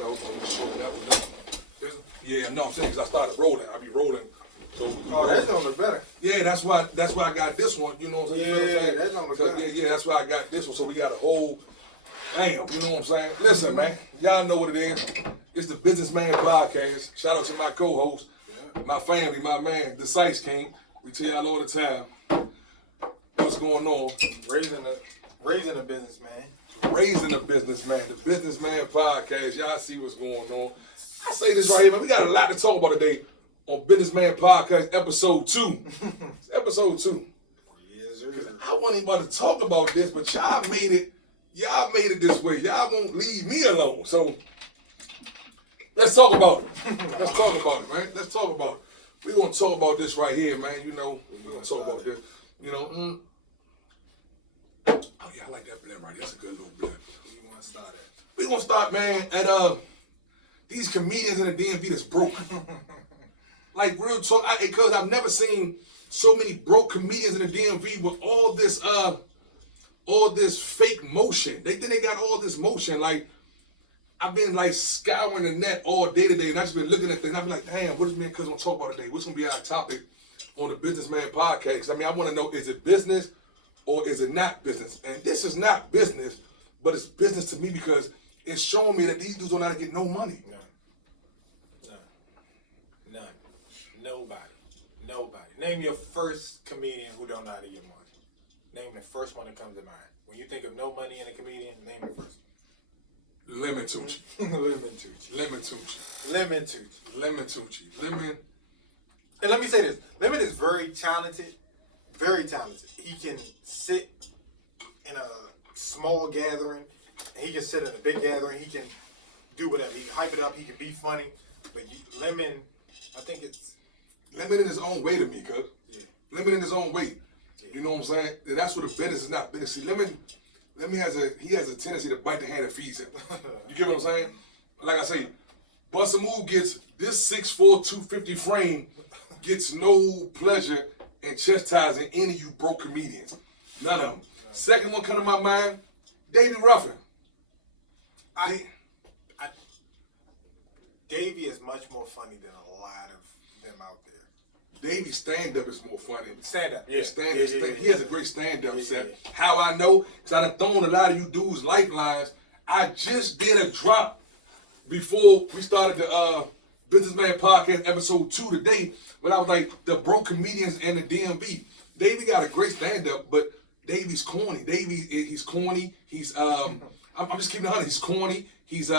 I was on this show that was yeah, no, I'm saying because I started rolling. I be rolling. So that don't look better. Yeah, that's why I got this one. You know what I'm saying? Yeah, that don't look better. Yeah, that's why I got this one. So we got a whole damn. You know what I'm saying? Listen, man, y'all know what it is. It's the Businessman Podcast. Shout out to my co-host, my family, my man, the Sites King. We tell y'all all the time what's going on. Raising a businessman. Raising a businessman. The Businessman Podcast. Y'all see what's going on. I say this right here, man. We got a lot to talk about today on Businessman Podcast, episode 2. Episode 2. Yes, sir. I wasn't even about to talk about this, but y'all made it this way. Y'all won't leave me alone. So let's talk about it. Let's talk about it, man. Let's talk about it. We're gonna talk about this right here, man. You know, we're gonna talk about this. You know, oh yeah, I like that blend right there. That's a good little blend. Where you want to start at? We're gonna start, man, at these comedians in the DMV that's broke. Like real talk, because I've never seen so many broke comedians in the DMV with all this fake motion. They think they got all this motion. Like I've been like scouring the net all day today, and I've just been looking at things. I've been like, damn, what is me and Cuz gonna talk about today? What's gonna be our topic on the Businessman Podcast? I mean, I want to know, is it business or is it not business? And this is not business, but it's business to me because it's showing me that these dudes don't know how to get no money. None. Nobody. Name your first comedian who don't know how to get money. Name the first one that comes to mind. When you think of no money in a comedian, name the first one. Lemon Tucci. And let me say this. Lemon is very talented. Very talented. He can sit in a small gathering. He can sit in a big gathering. He can do whatever. He can hype it up. He can be funny. But Lemon, I think it's... Lemon in his own way to me, cuz. Yeah. Lemon in his own way. Yeah. You know what I'm saying? And that's what the business is not business. See, Lemon has a tendency to bite the hand that feeds him. You get what I'm saying? Like I say, Bustamove gets this 6'4", 250 frame gets no pleasure in chastising any of you broke comedians. None of them. Second one come to my mind, Davey Ruffin. Davey is much more funny than a lot of them out there. Davey's stand-up is more funny. Stand-up, yeah. He has a great stand-up set. Yeah. How I know? Because I done thrown a lot of you dudes lifelines. I just did a drop before we started the Businessman Podcast episode 2 today, but I was like, the broke comedians in the DMV. Davey got a great stand-up, but Davey's corny. He's corny. He's I'm just keeping it 100. He's corny. He's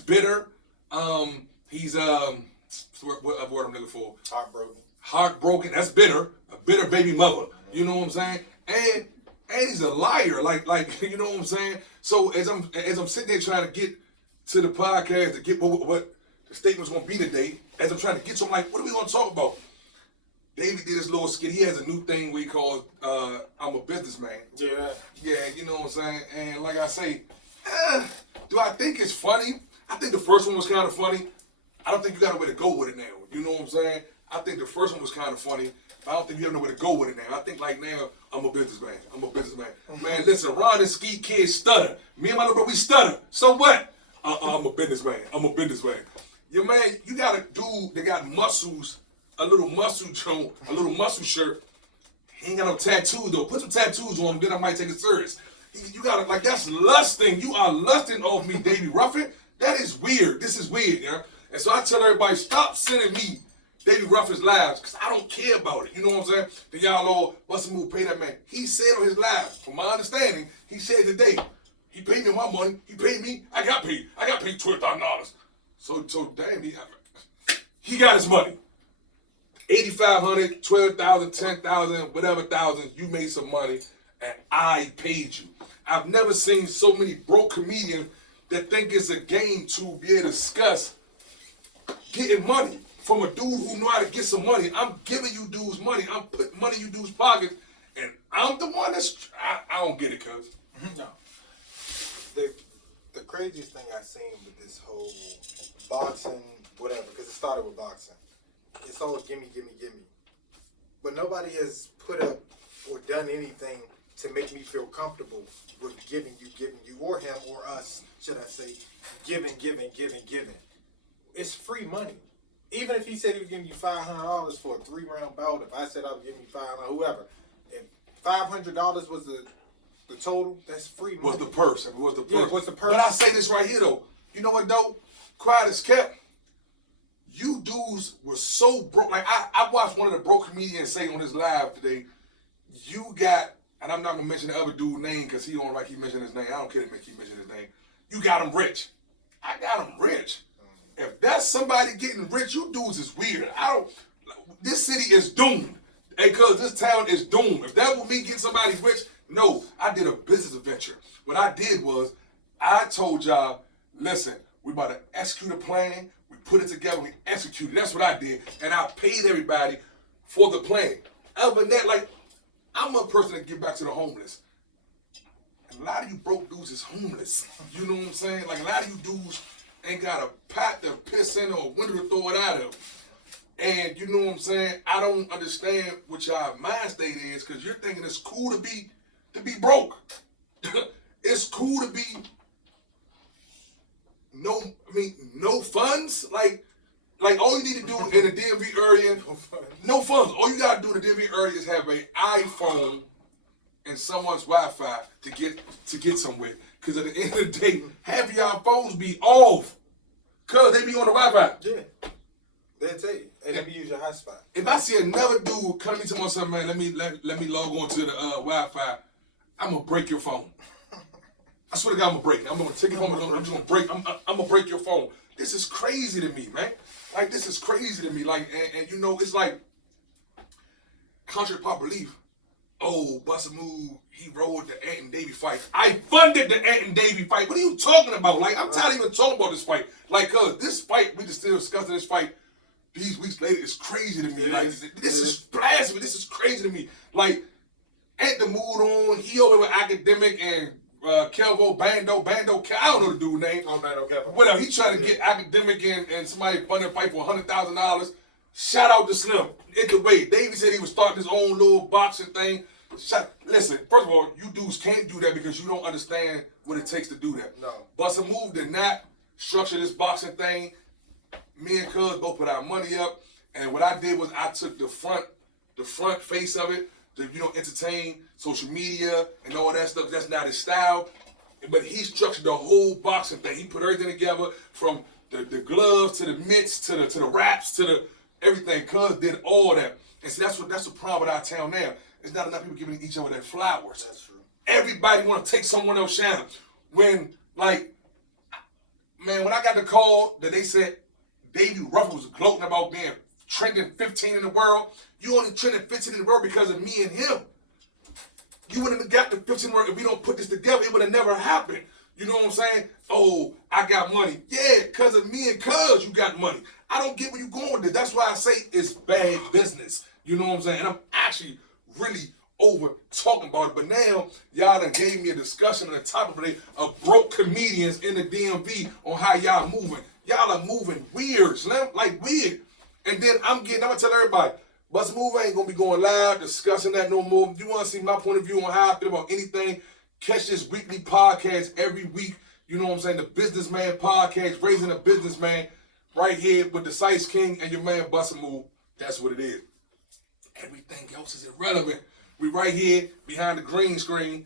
bitter. He's what word I'm looking for? Heartbroken. That's bitter. A bitter baby mother. You know what I'm saying? And he's a liar. Like you know what I'm saying? So as I'm sitting there trying to get to the podcast to get what the statement's gonna be today, as I'm trying to get to, I'm like, what are we gonna talk about? Davey did this little skit. He has a new thing we call I'm a Businessman. Yeah. Yeah, you know what I'm saying? And like I say, do I think it's funny? I think the first one was kind of funny. I don't think you got nowhere to go with it now. You know what I'm saying? I think the first one was kind of funny. I don't think you have nowhere to go with it now. I think like now, I'm a businessman. Man, listen, Ron and Ski Kids stutter. Me and my little brother, we stutter. So what? I'm a businessman. Your man, you got a dude that got muscles, a little muscle joint, a little muscle shirt. He ain't got no tattoos though. Put some tattoos on him, then I might take it serious. You gotta, like, that's lusting. You are lusting off me, Davey Ruffin. That is weird. This is weird, yeah? And so I tell everybody, stop sending me Davey Ruffin's lives, because I don't care about it. You know what I'm saying? Then y'all all, Bustamove pay that man. He said on his live, from my understanding, he said today, he paid me my money. He paid me. I got paid $12,000. So damn, he got his money. 8,500, 12,000, 10,000, whatever thousands, you made some money, and I paid you. I've never seen so many broke comedians that think it's a game to be able to discuss getting money from a dude who know how to get some money. I'm giving you dudes money. I'm putting money in you dudes' pockets, and I'm the one that's... I don't get it, cuz. No. The craziest thing I've seen with this whole boxing, whatever, because it started with boxing, it's all gimme. But nobody has put up or done anything to make me feel comfortable with giving you, or him, or us, should I say, giving. It's free money. Even if he said he was giving you $500 for a 3-round bout, if I said I was giving you $500, whoever, if $500 was the total, that's free money. Was the purse. It was the purse. Yeah, what's the purse? But I say this right here, though. You know what, though? Quiet as kept. You dudes were so broke. Like, I watched one of the broke comedians say on his live today, you got, and I'm not going to mention the other dude's name because he don't like he mentioned his name. I don't care if he mentioned his name. You got him rich. I got him rich. If that's somebody getting rich, you dudes is weird. This city is doomed. Hey, cuz this town is doomed. If that was me getting somebody rich, no, I did a business adventure. What I did was, I told y'all, listen, we about to execute a plan. We put it together, we executed. That's what I did. And I paid everybody for the plan. Other than that, like, I'm a person that give back to the homeless. And a lot of you broke dudes is homeless. You know what I'm saying? Like, a lot of you dudes ain't got a pot to piss in or a window to throw it out of. And you know what I'm saying? I don't understand what y'all mind state is, because you're thinking it's cool to be broke. It's cool to be no funds. Like all you need to do in the DMV area, no funds. All you gotta do in the DMV area is have an iPhone and someone's Wi-Fi to get somewhere. Because at the end of the day, half of y'all phones be off, cause they be on the Wi-Fi. Yeah, they'll tell you. And let me use your hotspot. If I see another dude come to me tell me something, man, let me log on to the Wi-Fi, I'm gonna break your phone. I swear to God, I'm gonna break it. I'm gonna take it home. I'm just gonna break. I'm gonna break your phone. This is crazy to me, man. Like, this is crazy to me. Like, and you know, it's like, contrary to popular belief. Oh, Bustamove, he rode the Ant and Davey fight. I funded the Ant and Davey fight. What are you talking about? Like, I'm tired of even talking about this fight. Like, cause this fight, we just still discussing this fight these weeks later. It's crazy to me. Like, this is blasphemy. This is crazy to me. Like, Ant the mood on. He over with Academic and Kelvo, Bando, I don't know the dude's name. Oh, Bando, Kelvo. Whatever. He trying to get Academic and somebody funded a fight for $100,000. Shout out to Slim. It's the way. Davey said he was starting his own little boxing thing. Listen, first of all, you dudes can't do that because you don't understand what it takes to do that. No. Bustamove did not structure this boxing thing. Me and Cuz both put our money up, and what I did was I took the front face of it to, you know, entertain, social media and all that stuff. That's not his style. But he structured the whole boxing thing. He put everything together, from the gloves to the mitts to the wraps to the everything. Cuz did all that. And see, that's the problem with our town now. There's not enough people giving each other their flowers. That's true. Everybody want to take someone else shine. When, like, man, when I got the call that they said Davey Ruffin was gloating about being trending 15 in the world, you only trending 15 in the world because of me and him. You wouldn't have got the 15 in the world if we don't put this together. It would have never happened. You know what I'm saying? Oh, I got money. Yeah, because of me and Cuz, you got money. I don't get where you going with this. That's why I say it's bad business. You know what I'm saying? And I'm actually really over talking about it. But now, y'all done gave me a discussion on the topic today of broke comedians in the DMV on how y'all moving. Y'all are moving weird, Slim, like weird. And then I'm gonna tell everybody, Bustamove ain't gonna be going live discussing that no more. If you wanna see my point of view on how I feel about anything, catch this weekly podcast every week. You know what I'm saying? The Businessman Podcast, Raising a Businessman, right here with the Sice King and your man Bustamove. That's what it is. Everything else is irrelevant. We right here behind the green screen,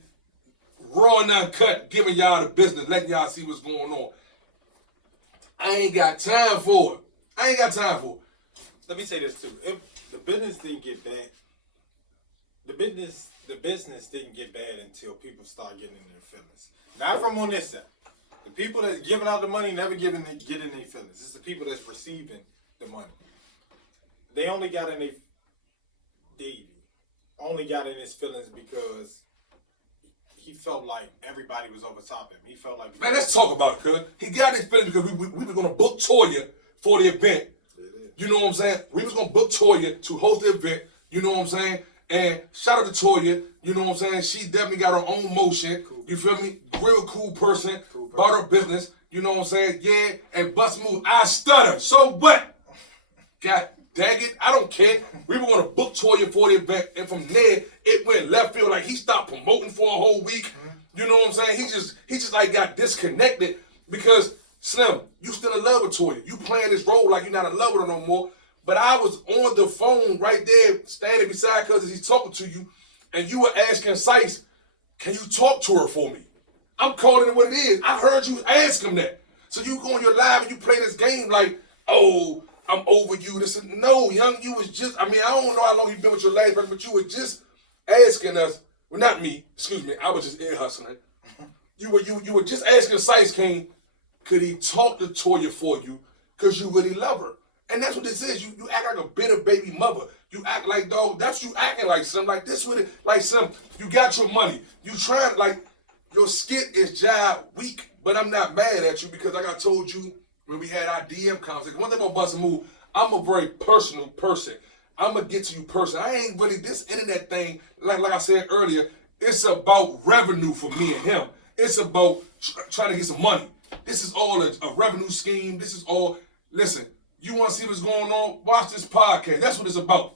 raw and uncut, giving y'all the business, letting y'all see what's going on. I ain't got time for it. Let me say this too. If the business didn't get bad, the business didn't get bad until people start getting in their feelings. Not from on this side. The people that's giving out the money never get in their feelings. It's the people that's receiving the money. They only got in their Davey only got in his feelings because he felt like everybody was over top him. He felt like, man, let's talk about it, cuz. He got his feelings because we were going to book Toya for the event. You know what I'm saying? We was going to book Toya to host the event. You know what I'm saying? And shout out to Toya. You know what I'm saying? She definitely got her own motion. Cool. You feel me? Real cool person. Bought her business. You know what I'm saying? Yeah. And Bustamove, I stutter. So what? Got Dang it, I don't care. We were gonna book Toya for the event, and from there it went left field. Like he stopped promoting for a whole week. You know what I'm saying? He just like got disconnected because Slim, you still in love with Toya. You playing this role like you're not in love with her no more. But I was on the phone right there, standing beside Cuz as he's talking to you, and you were asking Sice, can you talk to her for me? I'm calling it what it is. I heard you ask him that. So you go on your live and you play this game like, oh, I'm over you. No, young, you was just, I don't know how long you've been with your last person, but you were just asking us, well, not me, excuse me, I was just ear hustling. You were just asking Sice King, could he talk to Toya for you? Because you really love her. And that's what this is. You act like a bitter baby mother. You act like, dog, that's you acting like some, like this with it, like some, you got your money. You trying, like, your skit is job weak, but I'm not mad at you because like I told you when we had our DM conversation, one thing about Bustamove, I'm a very personal person. I'm going to get to you personally. I ain't really, this internet thing, like I said earlier, it's about revenue for me and him. It's about trying to get some money. This is all a revenue scheme. This is all, listen, you want to see what's going on? Watch this podcast. That's what it's about.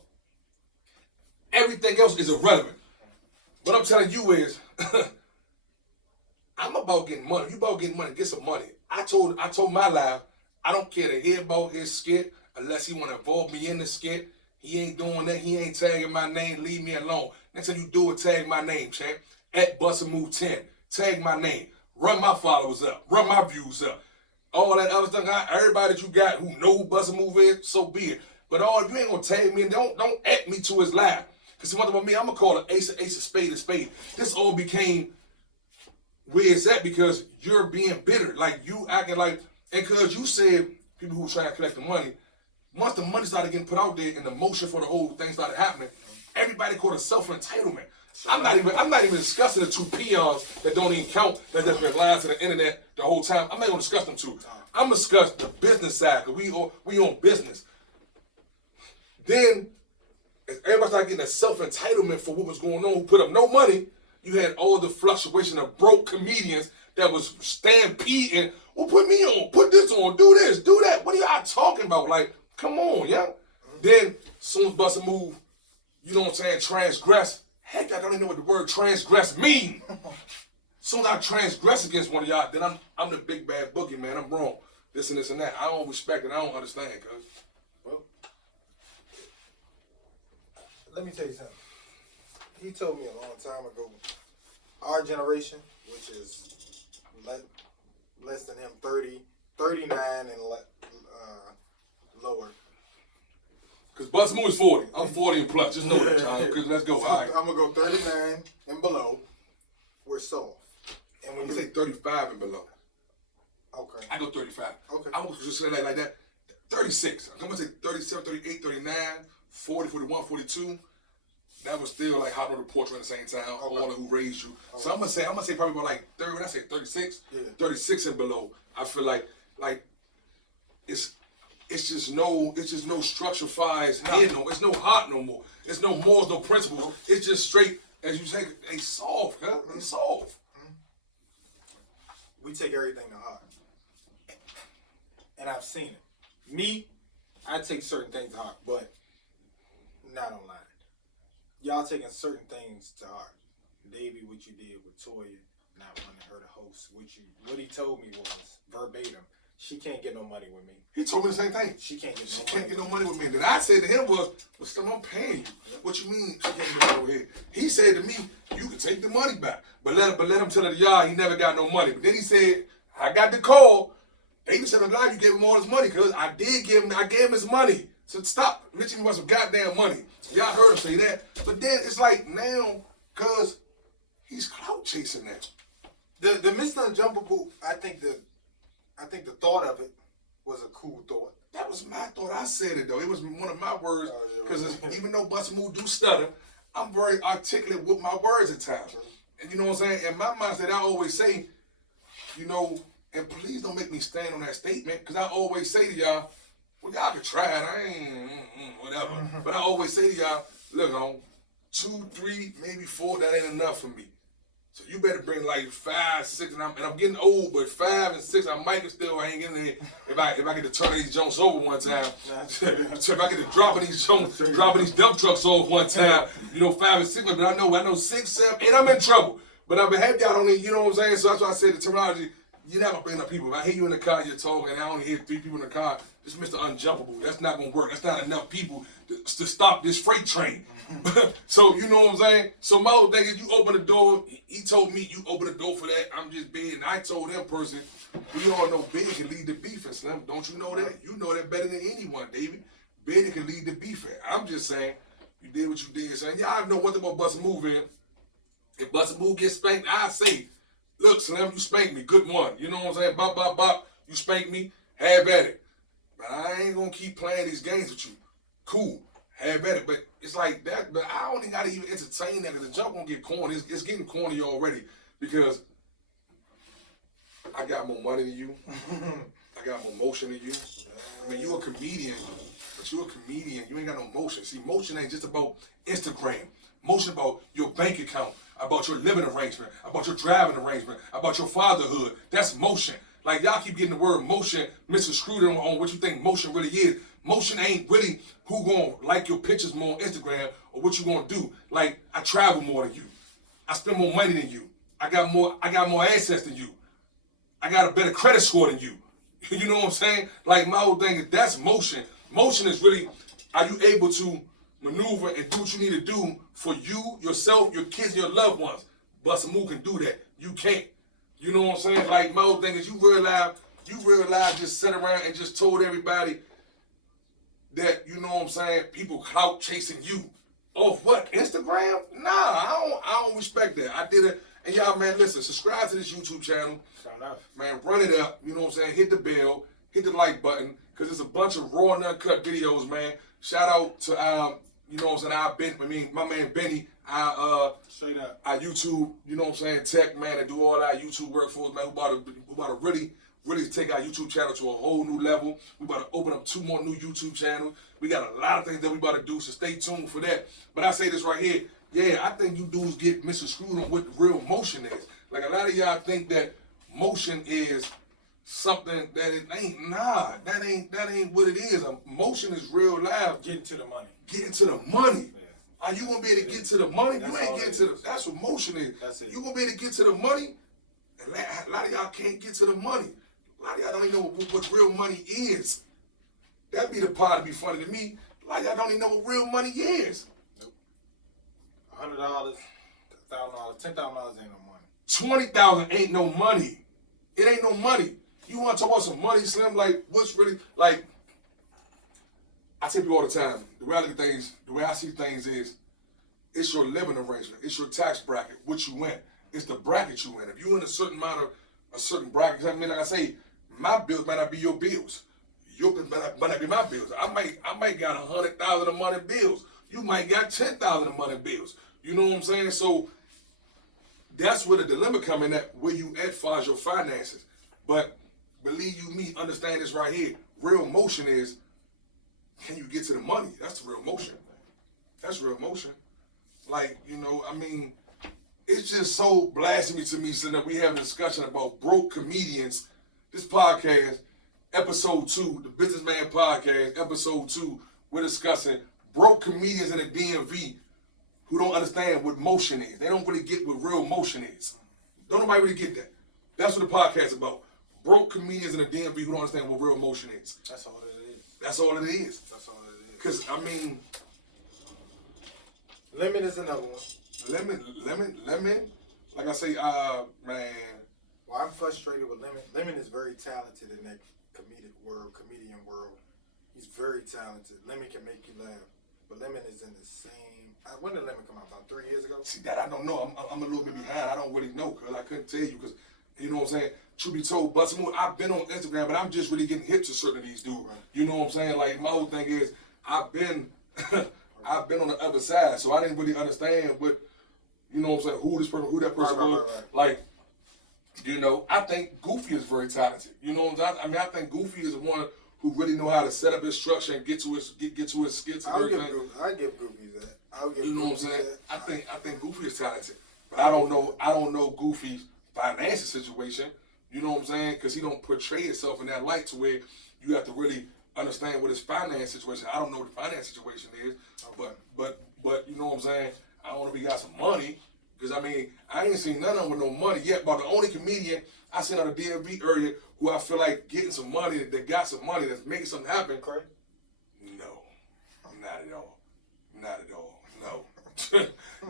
Everything else is irrelevant. What I'm telling you is, I'm about getting money. You about getting money. Get some money. I told my live, I don't care to hear about his skit unless he want to involve me in the skit. He ain't doing that. He ain't tagging my name. Leave me alone. Next time you do it, tag my name, champ. At Bustamove 10. Tag my name. Run my followers up. Run my views up. All that other stuff. Everybody that you got who know who Bustamove is, so be it. But if you ain't gonna tag me and don't add me to his live. Because one thing about me, I'm gonna call it ace of spade a spade. This all became where it's at because you're being bitter. Like you acting like, and because you said people who were trying to collect the money, once the money started getting put out there and the motion for the whole thing started happening, everybody called it self-entitlement. I'm not even discussing the two peons that don't even count, that just been lying to the internet the whole time. I'm not gonna discuss them two. I'm gonna discuss the business side, because we own business. Then, as everybody started getting a self-entitlement for what was going on, who put up no money, you had all the fluctuation of broke comedians that was stampeding. Well, put me on, put this on, do this, do that. What are y'all talking about? Like, come on, yeah. Then, soon as Bustamove, you know what I'm saying, transgress. Heck, I don't even know what the word transgress mean. Soon as I transgress against one of y'all, then I'm the big bad boogie, man. I'm wrong. This and this and that. I don't respect it. I don't understand, cuz. Well, let me tell you something. He told me a long time ago, our generation, which is less than him, 30, 39 and lower. Because Bustamove is 40. I'm 40 and plus. Just know that, John. Let's go. All right. I'm going to go 39 and below. We're soft. And when I'm going to say 35 and below. Okay. I go 35. Okay. I'm going to just say that like that. 36. I'm going to say 37, 38, 39, 40, 41, 42. That was still like hot on the porch at the same time. Okay. All of who raised you. Okay. So I'm gonna say probably about like 30. When I say 36, 36 and below. I feel like it's just no structure files here no. It's no heart no more. It's no morals, no principles. No. It's just straight, as you say, they soft, huh? They soft. We take everything to heart. And I've seen it. Me, I take certain things to heart, but not online. Y'all taking certain things to heart. Davey, what you did with Toya, not wanting her to host. What he told me was verbatim. She can't get no money with me. He told me the same thing. She can't get no money with me. And then I said to him was, well, still I'm paying you. What you mean she can't get no money with me? He said to me, you can take the money back. But let him tell her to y'all he never got no money. But then he said, I got the call. Davey said on live you gave him all his money because I gave him his money. So stop mentioning me about some goddamn money. Y'all heard him say that. But then it's like now, cause he's clout chasing that. The Mr. Unjumpable, I think the thought of it was a cool thought. That was my thought. I said it though. It was one of my words. Because even though Bustamove do stutter, I'm very articulate with my words at times. And you know what I'm saying? In my mindset, I always say, you know, and please don't make me stand on that statement. Because I always say to y'all, well, y'all can try it. I ain't, whatever. But I always say to y'all, look, on 2, 3, maybe 4, that ain't enough for me. So you better bring like 5, 6, and I'm getting old, but 5 and 6 I might can still hang in there if I get to turn these Jones over one time. So if I get to dropping these dump trucks off one time, 5 and 6, but I know 6, 7, 8, I'm in trouble. But I've been happy y'all don't need, you know what I'm saying? So that's why I said the terminology, you're not gonna bring up people. If I hear you in the car, you're talking, and I only hear 3 people in the car, it's Mr. Unjumpable. That's not gonna work. That's not enough people to stop this freight train. So, you know what I'm saying? So my whole thing is, you open the door. He told me you open the door for that. I'm just big. And I told him person, we all know big can lead to beef and Slim. Don't you know that? You know that better than anyone, Davey. Big can lead to beef. I'm just saying, you did what you did. Saying, yeah, I know one thing about Bustamove in. If Bustamove gets spanked, I say, look, Slim, you spanked me. Good one. You know what I'm saying? Bop, bop, bop. You spanked me. Have at it. But I ain't going to keep playing these games with you. Cool. Have at it. But it's like that. But I don't even got to even entertain that because the jump going to get corny. It's getting corny already because I got more money than you. I got more motion than you. I mean, you a comedian, but you a comedian. You ain't got no motion. See, motion ain't just about Instagram. Motion about your bank account, about your living arrangement, about your driving arrangement, about your fatherhood. That's motion. Like, y'all keep getting the word motion, Mr. Screwed on what you think motion really is. Motion ain't really who gonna like your pictures more on Instagram or what you gonna do. Like, I travel more than you. I spend more money than you. I got more assets than you. I got a better credit score than you. You know what I'm saying? Like, my whole thing is that's motion. Motion is really, are you able to maneuver and do what you need to do for you, yourself, your kids, and your loved ones? Bustamove can do that. You can't. You know what I'm saying? Like, my whole thing is you realize just sit around and just told everybody that, you know what I'm saying, people clout chasing you. Off what? Instagram? Nah, I don't respect that. I did it. And y'all, man, listen, subscribe to this YouTube channel. Man, run it up. You know what I'm saying? Hit the bell. Hit the like button. Because there's a bunch of raw and uncut videos, man. Shout out to, you know what I'm saying, my man Benny, our YouTube, you know what I'm saying, tech, man, and do all our YouTube work for us, man, who about to really take our YouTube channel to a whole new level. We about to open up 2 more new YouTube channels. We got a lot of things that we about to do, so stay tuned for that. But I say this right here, yeah, I think you dudes get Mr. Screwed on what real motion is. Like, a lot of y'all think that motion is something that it ain't. Nah, that ain't what it is. Motion is real life. Getting to the money. Getting to the money. Are you gonna be able to get to the money? You ain't getting to the. That's what motion is. That's it. You gonna be able to get to the money? And a lot of y'all can't get to the money. A lot of y'all don't even know what real money is. That'd be the part to be funny to me. A lot of y'all don't even know what real money is. Nope. $100, $1,000, $10,000 ain't no money. 20,000 ain't no money. It ain't no money. You want to talk about some money, Slim? Like, what's really, like, I tell people all the time, the reality things, the way I see things is, it's your living arrangement. It's your tax bracket, what you in. It's the bracket you in. If you in a certain bracket, I mean, like I say, my bills might not be your bills. Your bills might not be my bills. I might got 100,000 a month in bills. You might got 10,000 a month in bills. You know what I'm saying? So that's where the dilemma come in at, where you at far as your finances. But believe you me, understand this right here. Real motion is, can you get to the money? That's the real motion. That's real motion. Like, you know, I mean, it's just so blasphemy to me, so that we have a discussion about broke comedians. This podcast, episode 2, the Businessman Podcast, episode 2, we're discussing broke comedians in the DMV who don't understand what motion is. They don't really get what real motion is. Don't nobody really get that. That's what the podcast is about. Broke comedians in the DMV who don't understand what real motion is. That's all it is. That's all it is. That's all it is. Because, I mean... Lemon is another one. Lemon. Like I say, man. Well, I'm frustrated with Lemon. Lemon is very talented in that comedian world. He's very talented. Lemon can make you laugh. But Lemon is in the same... when did Lemon come out? About 3 years ago? See, that I don't know. I'm a little bit behind. I don't really know, because I couldn't tell you, because, you know what I'm saying? Truth be told, Bustamove, I've been on Instagram, but I'm just really getting hip to certain of these dudes. Right. You know what I'm saying? Like, my whole thing is, I've been on the other side, so I didn't really understand what, you know what I'm saying, who that person was. Right. Like, you know, I think Goofy is very talented. You know what I'm saying? I mean, I think Goofy is the one who really know how to set up his structure and get to his skits and everything. I give Goofy that. You know what I'm saying? I think Goofy is talented. But I don't know Goofy's financial situation. You know what I'm saying? Because he don't portray himself in that light to where you have to really understand what his finance situation. I don't know what the finance situation is, but you know what I'm saying? I don't know if he got some money. Because I mean, I ain't seen none of them with no money yet. But the only comedian I seen on the DMV area who I feel like getting some money, that got some money, that's making something happen. Correct? No, not at all. Not at all. No.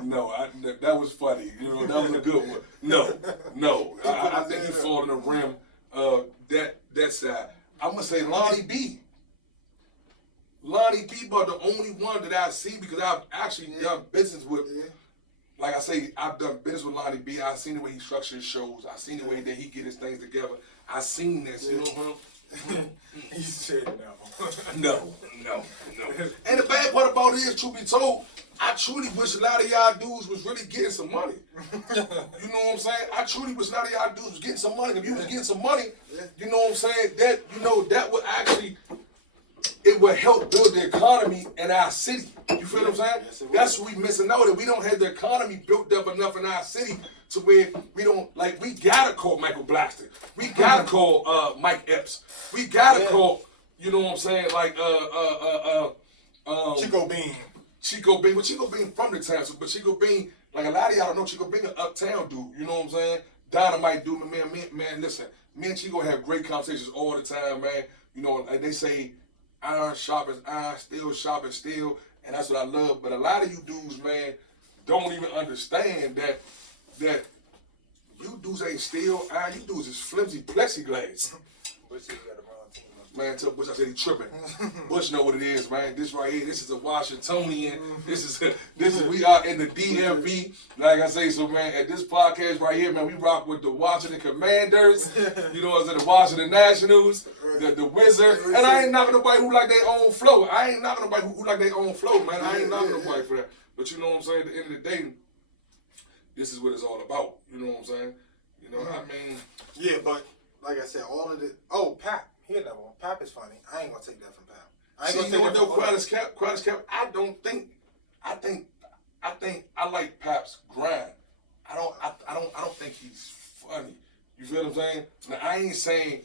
No, that was funny. You know, that was a good one. No. I think he fall in the rim of that side. I'm gonna say Lonnie B. Lonnie B, but the only one that I see because I've actually done business with. Like I say, I've done business with Lonnie B. I've seen the way he structures his shows. I've seen the way that he get his things together. I've seen this, you know. He said No. And the bad part about it is, truth be told, I truly wish a lot of y'all dudes was really getting some money. You know what I'm saying? I truly wish a lot of y'all dudes was getting some money. If you was getting some money, you know what I'm saying? That, you know, that would actually, it would help build the economy in our city. You feel what I'm saying? Yes, that's what we missing out, that we don't have the economy built up enough in our city to where we don't, like, we gotta call Michael Blackston. We gotta call Mike Epps. We gotta call, you know what I'm saying, like Chico Bean. Chico Bean. Well, Chico Bean from the town, but Chico Bean, like a lot of y'all don't know, Chico Bean an uptown dude. You know what I'm saying? Dynamite dude, man, listen, me and Chico have great conversations all the time, man. You know, like they say, iron sharpens iron, steel sharpens steel, and that's what I love. But a lot of you dudes, man, don't even understand that you dudes ain't steel iron. You dudes is flimsy plexiglass. Man, tell Bush I said he tripping. Bush know what it is, man. This right here, this is a Washingtonian. This is we are in the DMV. Like I say, so man, at this podcast right here, man, we rock with the Washington Commanders. You know what I'm saying? The Washington Nationals, the Wizard. And I ain't knocking nobody who like their own flow. I ain't knocking nobody who like their own flow, man. I ain't knocking nobody for that. But you know what I'm saying? At the end of the day, this is what it's all about. You know what I'm saying? You know, I mean. Yeah, but like I said, all of it. Oh, Pap. He another one. Pap is funny. I ain't gonna take that from Pap. I ain't gonna take that from Qualis Cap. I think I like Pap's grind. I don't think he's funny. You feel what I'm saying? Now, I ain't saying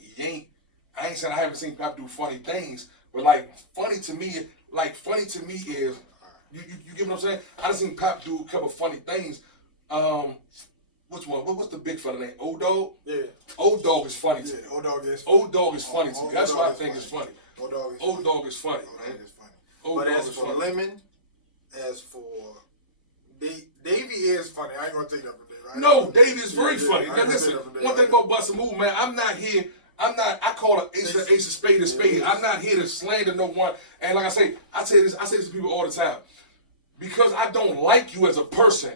I haven't seen Pap do funny things, but like funny to me is you get what I'm saying? I done seen Pap do a couple funny things. Which one? What's the big fella name? Old Dog? Yeah. Old Dog is funny to me. Old Dog is funny. Old Dog is funny to me. That's why I think it's funny. Old Dog is funny, man. But as for Lemon, as for Davey is funny. I ain't gonna take that from Davey. No, Davey is very funny. Now listen, one thing about Bustamove, man, I call it ace of spade a spade. I'm not here to slander no one. And like I say this to people all the time. Because I don't like you as a person,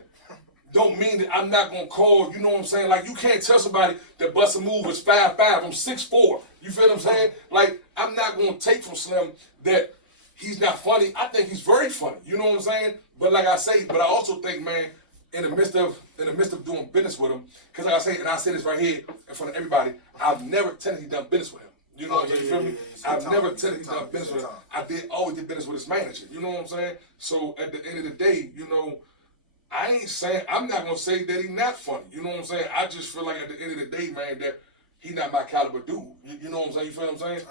don't mean that I'm not gonna call, you know what I'm saying? Like, you can't tell somebody that Bustamove is 5'5", I'm 6'4". You feel what I'm saying? Like, I'm not gonna take from Slim that he's not funny. I think he's very funny. You know what I'm saying? But like I say, but I also think, man, in the midst of doing business with him, because like I say, and I say this right here in front of everybody, I've never technically done business with him. You know what I'm saying? You feel me? I've never technically done business with him. I always did business with his manager. You know what I'm saying? So at the end of the day, you know, I'm not gonna say that he's not funny. You know what I'm saying? I just feel like at the end of the day, man, that he's not my caliber dude. You know what I'm saying? You feel what I'm saying?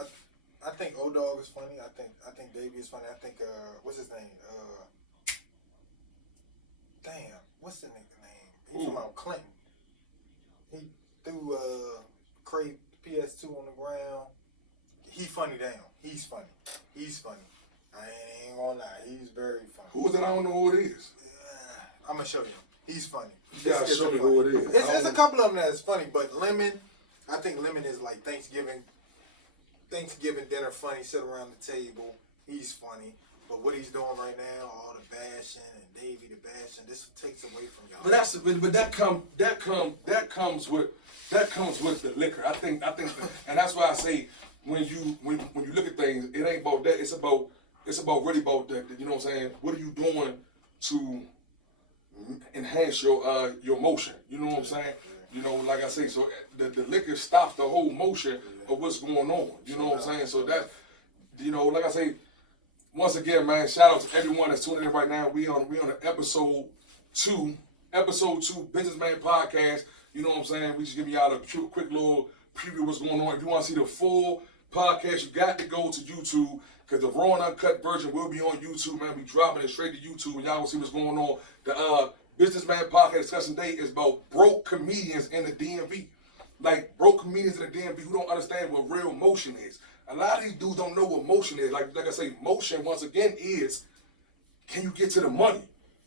I think Old Dog is funny. I think Davey is funny. I think what's his name? What's the nigga name? He's talking about Clinton. He threw Crate PS2 on the ground. He funny down. He's funny. I ain't gonna lie. He's very funny. Who is it? I don't know who it is. I'm gonna show you. He's funny. You gotta show me who it is. There's a couple of them that's funny, but Lemon, I think Lemon is like Thanksgiving dinner funny, sit around the table. He's funny. But what he's doing right now, all the bashing and Davey the bashing, this takes away from y'all. But that comes with the liquor. I think, and that's why I say when you look at things, it ain't about that. It's about really about that. You know what I'm saying? What are you doing to enhance your motion? You know what I'm saying? You know, like I say, so the liquor stops the whole motion of what's going on. You know what I'm saying? So that, you know, like I say, once again, man, shout out to everyone that's tuning in right now. We on episode 2 episode 2, Businessman Podcast. You know what I'm saying? We just giving y'all a quick little preview of what's going on. If you want to see the full podcast, you got to go to YouTube, because the raw and uncut version will be on YouTube, man. We dropping it straight to YouTube, and y'all will see what's going on. The Businessman Podcast discussion today is about broke comedians in the DMV. Like, broke comedians in the DMV who don't understand what real motion is. A lot of these dudes don't know what motion is. Like I say, motion, once again, is, can you get to the money?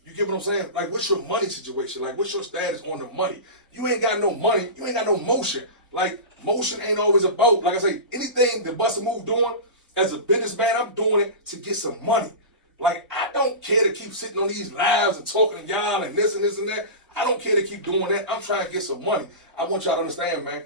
You get what I'm saying? Like, what's your money situation? Like, what's your status on the money? You ain't got no money. You ain't got no motion. Like, motion ain't always about, like I say, anything that Bustamove doing, as a businessman, I'm doing it to get some money. Like, I don't care to keep sitting on these lives and talking to y'all and this and this and that. I don't care to keep doing that. I'm trying to get some money. I want y'all to understand, man,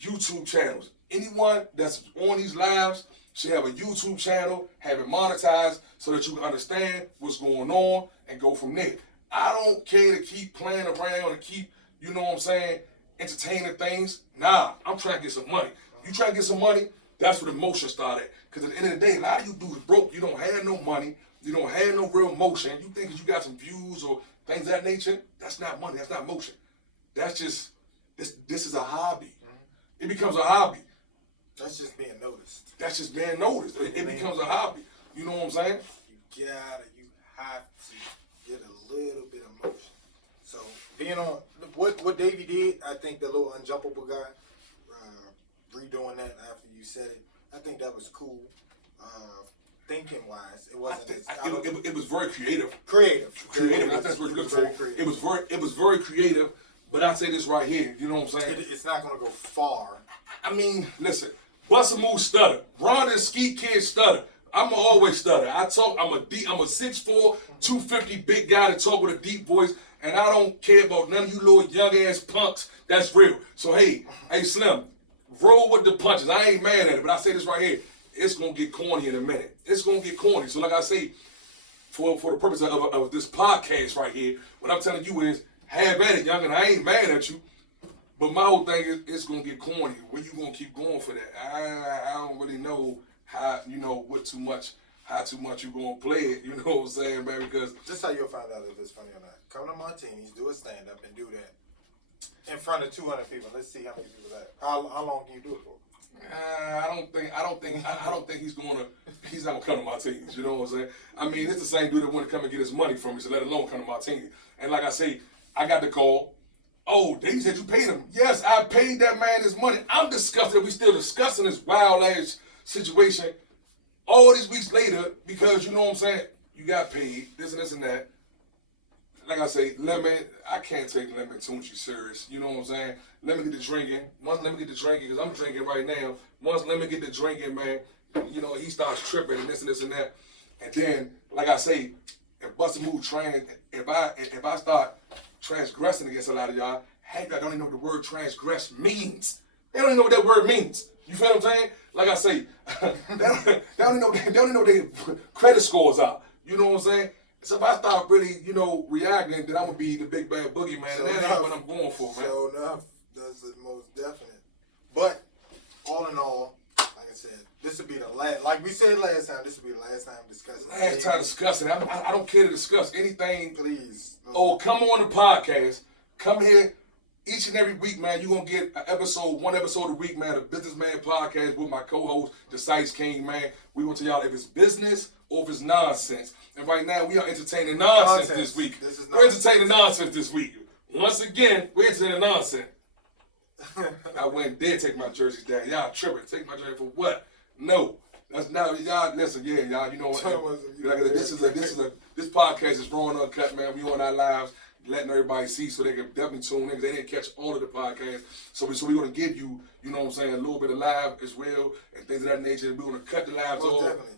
YouTube channels. Anyone that's on these lives should have a YouTube channel, have it monetized so that you can understand what's going on and go from there. I don't care to keep playing around and keep, you know what I'm saying, entertaining things. Nah, I'm trying to get some money. You trying to get some money, that's where the motion started. Because at the end of the day, a lot of you dudes broke. You don't have no money. You don't have no real motion. You think you got some views or things of that nature. That's not money. That's not motion. That's just, this is a hobby. It becomes a hobby. That's just being noticed. That's just being noticed. It becomes a hobby. You know what I'm saying? You have to get a little bit of motion. So being on what Davey did, I think the little unjumpable guy, redoing that after you said it, I think that was cool. Thinking wise, it wasn't. It was very creative. Creative. I think that's what you're looking for. It was very creative. But I say this right here. You know what I'm saying? It's not gonna go far. I mean, listen. Bustamove stutter. Ron and Skeet Kid stutter. I'ma always stutter. I'm a 6'4", 250 big guy that talk with a deep voice, and I don't care about none of you little young ass punks. That's real. So hey Slim, roll with the punches. I ain't mad at it, but I say this right here. It's gonna get corny in a minute. It's gonna get corny. So like I say, for the purpose of this podcast right here, what I'm telling you is, have at it, young, and I ain't mad at you. But my whole thing is, it's gonna get corny. When you gonna keep going for that? I don't really know how, you know, how too much you gonna play it. You know what I'm saying, man? Because this is how you'll find out if it's funny or not. Come to Martini's, do a stand up, and do that in front of 200 people. Let's see how many people that. How long can you do it for? I don't think he's not gonna come to Martini's. You know what I'm saying? I mean, it's the same dude that want to come and get his money from me, so let alone come to Martini's. And like I say, I got the call. Oh, they said you paid him. Yes, I paid that man his money. I'm disgusted that we still discussing this wild ass situation all these weeks later, because you know what I'm saying? You got paid, this and this and that. Like I say, I can't take Lemon Tunchi serious. You know what I'm saying? Let me get the drinking. Once let me get the drinking, because I'm drinking right now. Once let me get the drinking, man, you know, he starts tripping and this and that. And then, like I say, if Bustamove if I start transgressing against a lot of y'all, half y'all don't even know what the word transgress means. They don't even know what that word means. You feel what I'm saying? Like I say, they don't even know what their credit scores are. You know what I'm saying? So if I start really, you know, reacting, then I'm gonna be the big bad boogeyman, and that ain't what I'm going for, man. So enough, that's the most definite. But all in all, like I said, this would be the last. Like we said last time, this would be the last time discussing. Last time discussing. I don't care to discuss anything. Please. Oh, come on the podcast. Come here each and every week, man. You're gonna get one episode a week, man. The Businessman Podcast with my co-host, the Sites King, man. We will tell y'all if it's business or if it's nonsense. And right now, we are entertaining nonsense this week. We're entertaining nonsense this week. Once again, we're entertaining nonsense. I went and did take my jerseys down. Y'all tripping. Take my jersey for what? No. That's not, y'all, listen, yeah, y'all, you know what? This podcast is raw and uncut, man. We on our lives, letting everybody see so they can definitely tune in, because they didn't catch all of the podcasts. So we're going to give you, you know what I'm saying, a little bit of live as well, and things of that nature. We're going to cut the lives off. Definitely.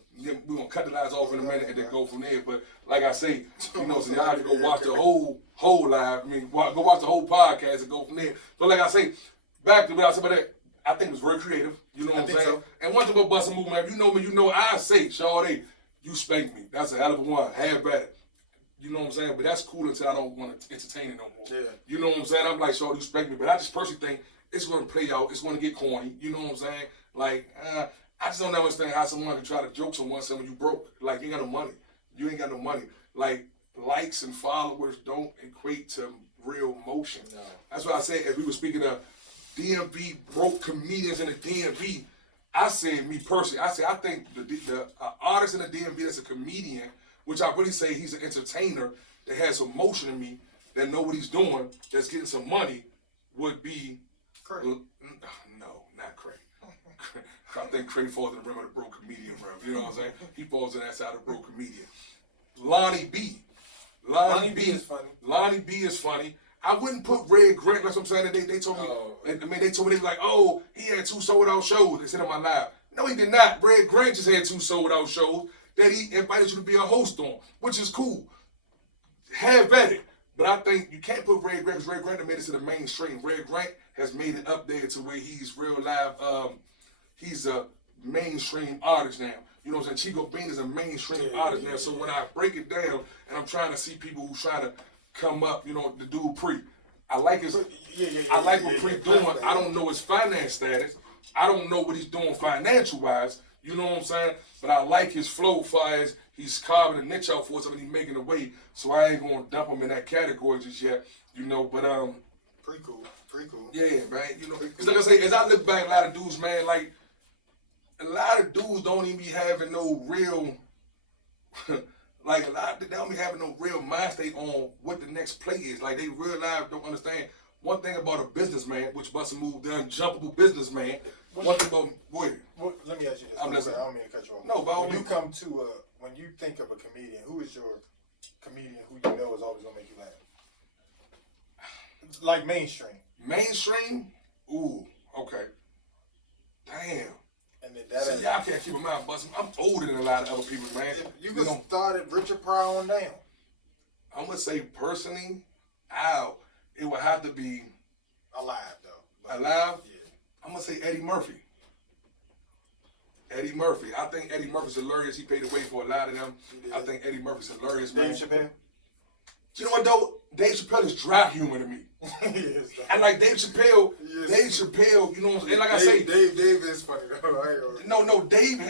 We're going to cut the lives off in a minute and then go from there. But like I say, you know, so y'all have to go watch the whole live. I mean, go watch the whole podcast and go from there. But like I say, back to what I said about that, I think it was very creative. You know what I'm saying? So. And one thing about Bustamove, man, if you know me, you know I say, Shawty, you spank me. That's a hell of a one. Have at it. You know what I'm saying? But that's cool until I don't want to entertain it no more. Yeah. You know what I'm saying? I'm like, Shawty, you spank me. But I just personally think it's going to play out. It's going to get corny. You know what I'm saying? Like, I just don't understand how someone can try to joke someone saying when you broke. Like, you ain't got no money. You ain't got no money. Like, likes and followers don't equate to real motion. No. That's why I said, as we were speaking of DMV broke comedians in the DMV, I said, me personally, I think the artist in the DMV that's a comedian, which I really say he's an entertainer that has some motion in me, that know what he's doing, that's getting some money, would be Craig. No, not Craig. I think Craig falls in the realm of the broke comedian realm. You know what I'm saying? He falls in that side of the broke comedian. Lonnie B. Lonnie B is funny. Lonnie B is funny. I wouldn't put Red Grant. That's what I'm saying. They told me. They told me they were like, oh, he had 2 sold out shows. They said on my live. No, he did not. Red Grant just had 2 sold out shows that he invited you to be a host on, which is cool. Have at it. But I think you can't put Red Grant, because Red Grant made it to the mainstream. Red Grant has made it up there to where he's real live. He's a mainstream artist now. You know what I'm saying? Chico Bean is a mainstream artist now. So when I break it down and I'm trying to see people who try to come up, you know, the dude Pre. I like his. I like what Pre doing. I don't know his finance status. I don't know what he's doing financial wise. You know what I'm saying? But I like his flow far as he's carving a niche out for himself and he's making a way. So I ain't gonna dump him in that category just yet. You know, but pretty cool. Yeah, man. You know, because like I say, as I look back, a lot of dudes, man, like a lot of dudes don't even be having no real. Like they don't be having no real mind state on what the next play is. Like they real life don't understand one thing about a businessman, which Bustamove done, jumpable businessman. One thing about boy. Well, let me ask you this. I'm listening. I don't mean to cut you off. No, but when you think of a comedian, who is your comedian who you know is always gonna make you laugh? Like mainstream. Mainstream? Ooh, okay. Damn. And then that See, y'all can't keep in mind, Bustin'. I'm older than a lot of other people, man. You could start at Richard Pryor on down. I'm gonna say personally, it would have to be alive though. Alive? Yeah. I'm gonna say Eddie Murphy. Eddie Murphy. I think Eddie Murphy's hilarious. He paid the way for a lot of them. I think Eddie Murphy's hilarious, man. Dave Chappelle? You know what though? Dave Chappelle is dry humor to me. Yes, and like Dave Chappelle, yes. you know what I'm saying? And like I say, Dave is funny though. No, Dave,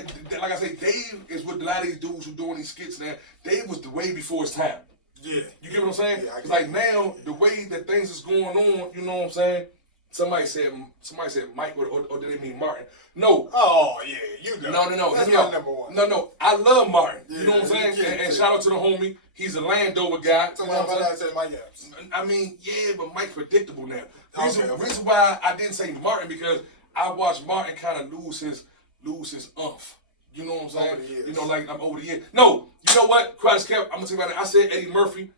like I say, Dave is with a lot of these dudes who doing these skits now. Dave was the way before his time. Yeah. You get what I'm saying? Yeah, like now, the way that things is going on, you know what I'm saying? Somebody said Mike, or did they mean Martin? No. Oh yeah, you know. No. That's my number one. No. I love Martin. Yeah, you know what I'm saying? Yeah, and shout out to the homie. He's a Landover guy. So I said Mike Epps. I mean, yeah, but Mike's predictable now. Okay. Reason why I didn't say Martin, because I watched Martin kind of lose his umph. You know what I'm saying? Over the years. You know, like I'm over the years. No, you know what? Christ kept. I'm gonna tell you about it. I said Eddie Murphy,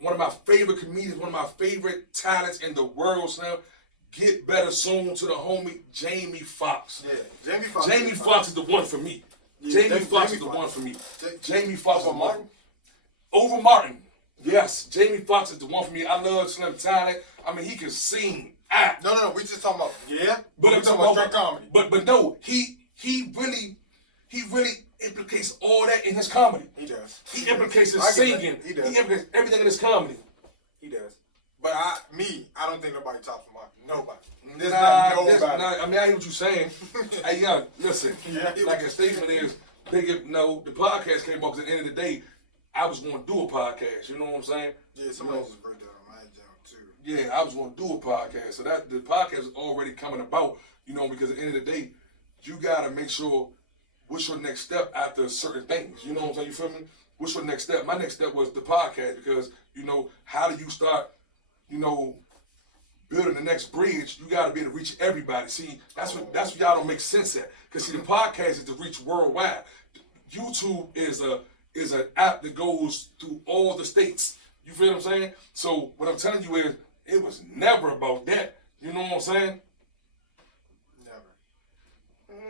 one of my favorite comedians, one of my favorite talents in the world, Slim. Get better soon to the homie Jamie Foxx. Yeah, Jamie Foxx. Jamie Foxx is the one for me. Yeah, Jamie Foxx is the one for me. Jamie Foxx over Martin. Over Martin. Yes, Jamie Foxx is the one for me. I love Slim talent. I mean, he can sing, act. No. We just talking about But I'm talking about straight comedy. But no, he really implicates all that in his comedy. He does. He implicates his singing. He does. He implicates everything in his comedy. He does. But I don't think nobody tops Martin. Nobody. I mean, I hear what you're saying. Hey, young, listen. Yeah. Like a statement is, the podcast came up because at the end of the day, I was going to do a podcast. You know what I'm saying? Yeah, somebody just break that on my job too. Yeah, I was going to do a podcast. So that the podcast is already coming about, you know, because at the end of the day, you got to make sure what's your next step after certain things. You know what I'm saying? You feel me? What's your next step? My next step was the podcast because, you know, how do you start, you know, building the next bridge? You got to be able to reach everybody. See, that's what y'all don't make sense at. Because see, the podcast is to reach worldwide. YouTube is an app that goes through all the states. You feel what I'm saying? So what I'm telling you is, it was never about that. You know what I'm saying?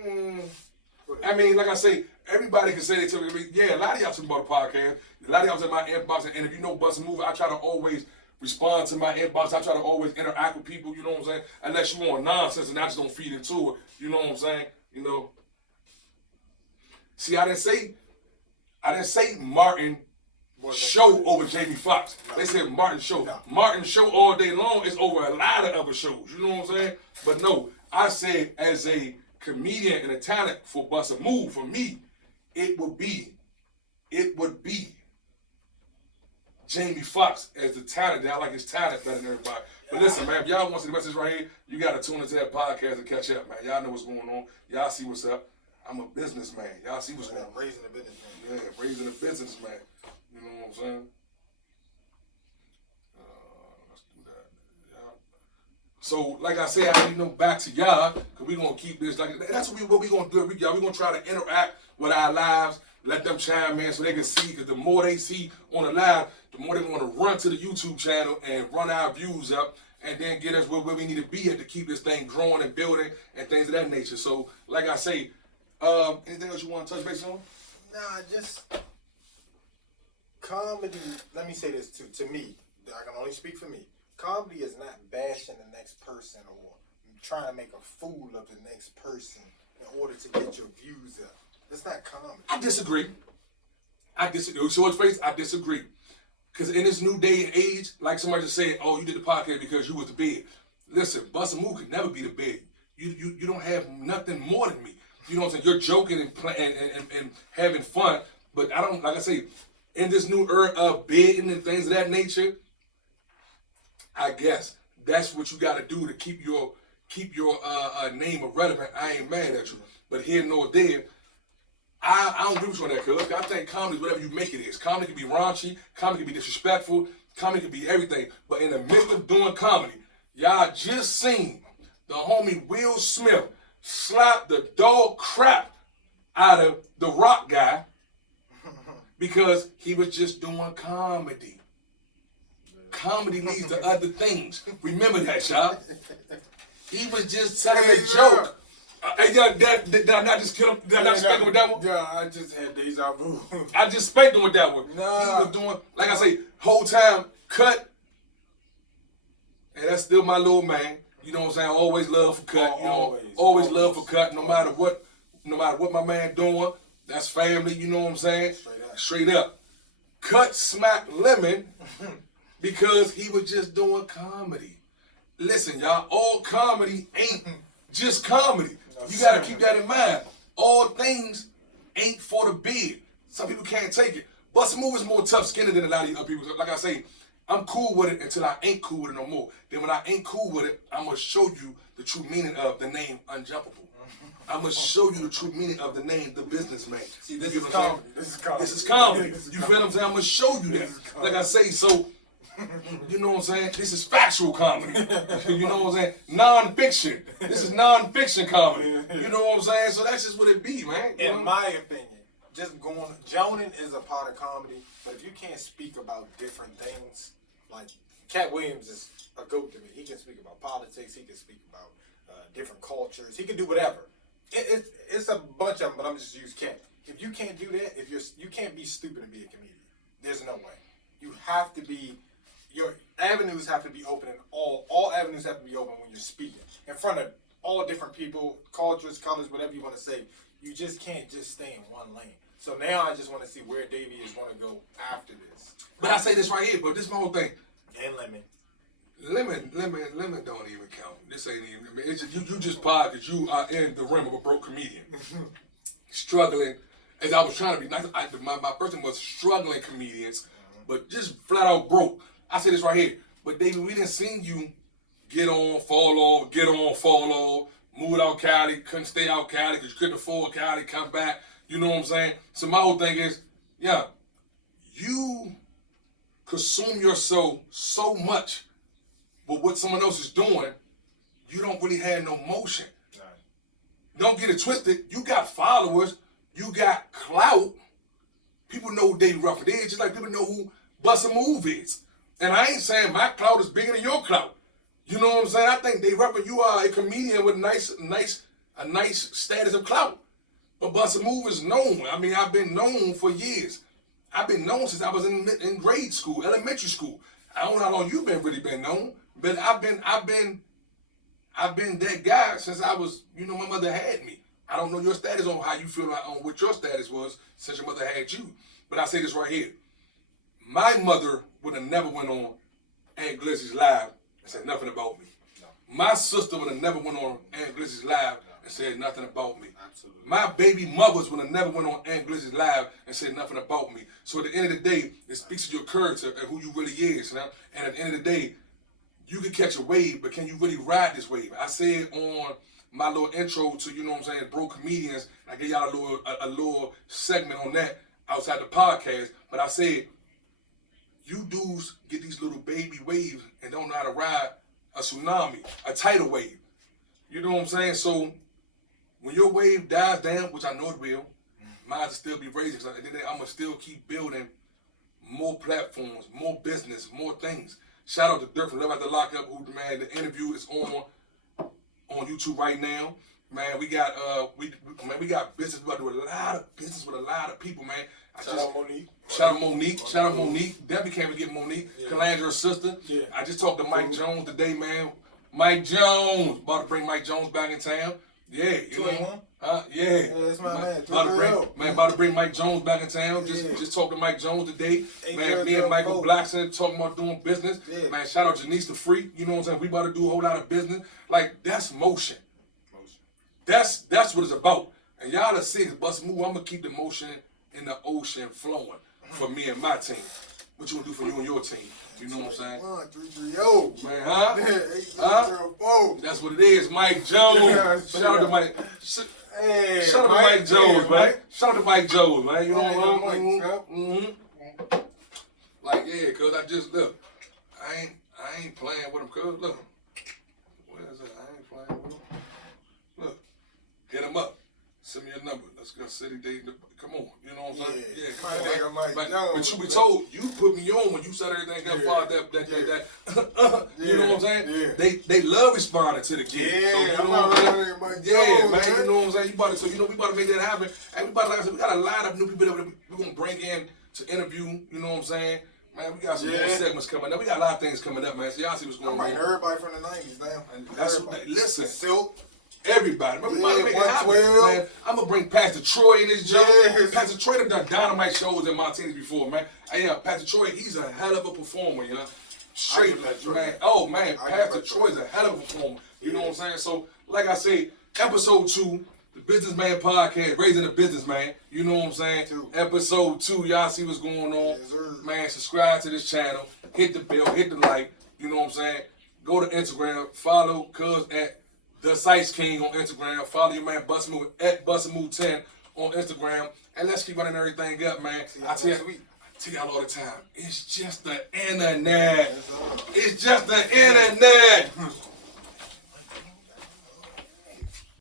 Never. I mean, like I say, everybody can say they tell me, yeah, a lot of y'all talking about the podcast. A lot of y'all's in my inbox, and if you know Bustamove, I try to always respond to my inbox. I try to always interact with people, you know what I'm saying? Unless you want nonsense and I just don't feed into it. You know what I'm saying? You know. See, I didn't say Martin show over Jamie Foxx. No. They said Martin show. No. Martin show all day long is over a lot of other shows. You know what I'm saying? But no, I said as a comedian and a talent for Bustamove, for me, it would be Jamie Foxx as the talent. I like his talent better than everybody. But listen, man, if y'all want to see the message right here, you got to tune into that podcast and catch up, man. Y'all know what's going on. Y'all see what's up. I'm a businessman. Y'all see what's going on. Raising a businessman. Yeah, raising a businessman. You know what I'm saying? Let's do that. Yeah. So, like I said, I need no back to y'all, because we're going to keep this. Like that's what we going to do. Y'all, we're going to try to interact with our lives, let them chime in so they can see, because the more they see on the live, the more they want to run to the YouTube channel and run our views up and then get us where we need to be at to keep this thing growing and building and things of that nature. So, like I say, anything else you want to touch base on? Nah, just comedy. Let me say this too. To me, I can only speak for me. Comedy is not bashing the next person or trying to make a fool of the next person in order to get your views up. That's not comedy. I disagree. Short face, I disagree. Because in this new day and age, like somebody just said, oh, you did the podcast because you was the bed. Listen, Bustamove could never be the bed. You don't have nothing more than me. You know what I'm saying? You're joking and having fun, but I don't, like I say, in this new era of bidding and things of that nature, I guess that's what you got to do to keep your name irrelevant. I ain't mad at you, but here nor there, I don't agree with you on that, cuz I think comedy is whatever you make it is. Comedy can be raunchy, comedy can be disrespectful, comedy can be everything. But in the midst of doing comedy, y'all just seen the homie Will Smith slap the dog crap out of the Rock guy because he was just doing comedy. Comedy leads to other things. Remember that, y'all. He was just telling a joke. Hey, did I not just kill him? Did I not spank him with that one? Yeah, I just had deja vu. I just spanked him with that one. Nah. He was doing, like I say, whole time, cut. And that's still my little man. You know what I'm saying? Always love for cut. Always love for cut. No matter what my man doing, that's family. You know what I'm saying? Straight up. Cut smack Lemon because he was just doing comedy. Listen, y'all, all comedy ain't just comedy. You gotta keep that in mind. All things ain't for the bid. Some people can't take it. Bustamove is more tough-skinned than a lot of other people. Like I say, I'm cool with it until I ain't cool with it no more. Then when I ain't cool with it, I'm gonna show you the true meaning of the name Unjumpable. I'm gonna show you the true meaning of the name The Businessman. See, this is comedy. This is comedy. You feel what I'm saying? I'm gonna show you that. Like I say, so you know what I'm saying? This is factual comedy. You know what I'm saying? Non-fiction. This is non-fiction comedy. You know what I'm saying? So that's just what it be, man. In my opinion, joning is a part of comedy, but if you can't speak about different things, like Cat Williams is a goat to me. He can speak about politics. He can speak about different cultures. He can do whatever. It's a bunch of them, but I'm just use Cat. If you can't do that, you can't be stupid and be a comedian. There's no way. You have to be. Your avenues have to be open, and all avenues have to be open when you're speaking in front of all different people, cultures, colors, whatever you want to say. You just can't just stay in one lane. So now I just want to see where Davey is going to go after this. But I say this right here, but this is my whole thing. And Lemon. Lemon don't even count. This ain't even. It's just, you just pod because you are in the realm of a broke comedian, struggling. As I was trying to be nice, my person was struggling comedians, but just flat out broke. I say this right here, but David, we didn't see you get on, fall off, move out Cali, couldn't stay out Cali because you couldn't afford Cali, come back. You know what I'm saying? So my whole thing is, yeah, you consume yourself so much with what someone else is doing, you don't really have no motion. Right. Don't get it twisted. You got followers. You got clout. People know who Davey Ruffin is, just like people know who Bustamove is. And I ain't saying my clout is bigger than your clout. You know what I'm saying? I think Davey Ruffin, you are a comedian with a nice status of clout. But Bustamove is known. I mean, I've been known for years. I've been known since I was in grade school, elementary school. I don't know how long you've really been known, but I've been that guy since I was, my mother had me. I don't know your status on how you feel on what your status was since your mother had you. But I say this right here. My mother would have never went on Aunt Glizzy's live and said nothing about me. No. My sister would have never went on Aunt Glizzy's live and said nothing about me. Absolutely. My baby mothers would have never went on Aunt Glizzy's live and said nothing about me. So at the end of the day, it speaks to your character and who you really is. You know? And at the end of the day, you can catch a wave, but can you really ride this wave? I said on my little intro to, you know what I'm saying, Bro Comedians, I gave y'all a little segment on that outside the podcast, but I said, you dudes get these little baby waves and don't know how to ride a tsunami, a tidal wave. You know what I'm saying? So when your wave dies down, which I know it will, mine will still be raising. So I'm going to still keep building more platforms, more business, more things. Shout out to Dirt from Love After Lockup, who, man, the interview is on YouTube right now. Man, we got we got business. We about to do a lot of business with a lot of people, man. Shout out Monique. Shout out Monique. Shout out Monique. Debbie can't forget Monique. Yeah. Calandra's sister. Yeah. I just talked to Mike Jones today, man. Mike Jones. About to bring Mike Jones back in town. Yeah, you know. Yeah. That's my man. About to bring Mike Jones back in town. Just talked to Mike Jones today. Man, me and Michael Blackson talking about doing business. Yeah. Man, shout out Janice the Freak. You know what I'm saying? We about to do a whole lot of business. Like, that's motion. That's what it's about. And y'all are seeing Bustamove. I'm gonna keep the motion in the ocean flowing for me and my team. What you gonna do for you and your team? You know what I'm saying? 330. Man, huh? That's what it is, Mike Jones. Shout out to Mike. Shout out to Mike Jones, man. Shout out to Mike Jones, man. You know what I'm saying? Like, yeah, cause I just look. I ain't playing with him, cause look. Where is it? I ain't playing with him. Look, hit him up. Send me a number. Let's go city date. Come on. You know what I'm saying? Yeah. Come on. But you be told, you put me on when you said everything up far that. You know what I'm saying? Yeah. They love responding to the kid. Yeah, so, you know what I'm saying? Man. You know what I'm saying? We about to make that happen. Everybody, like I said, we got a lot of new people that we're going to bring in to interview. You know what I'm saying? Man, we got some more segments coming up. We got a lot of things coming up, man. So y'all see what's going on. Everybody from the 90s now. Listen. Silk. Everybody. Remember, we make it happen, man. I'm going to bring Pastor Troy in this job. Pastor Troy done dynamite shows in Martinez before, man. Yeah, Pastor Troy, he's a hell of a performer, you know. Straight, man. Oh, man, Pastor Troy's a hell of a performer. You know what I'm saying? So, like I say, episode 2, the Businessman Podcast, Raising a Businessman. You know what I'm saying? Episode 2, y'all see what's going on. Man, subscribe to this channel. Hit the bell, hit the like. You know what I'm saying? Go to Instagram. Follow Cuz at The Sites King on Instagram. Follow your man Bustamove at Bustamove10 on Instagram. And let's keep running everything up, man. I tell y'all all the time, it's just the internet. It's just the internet.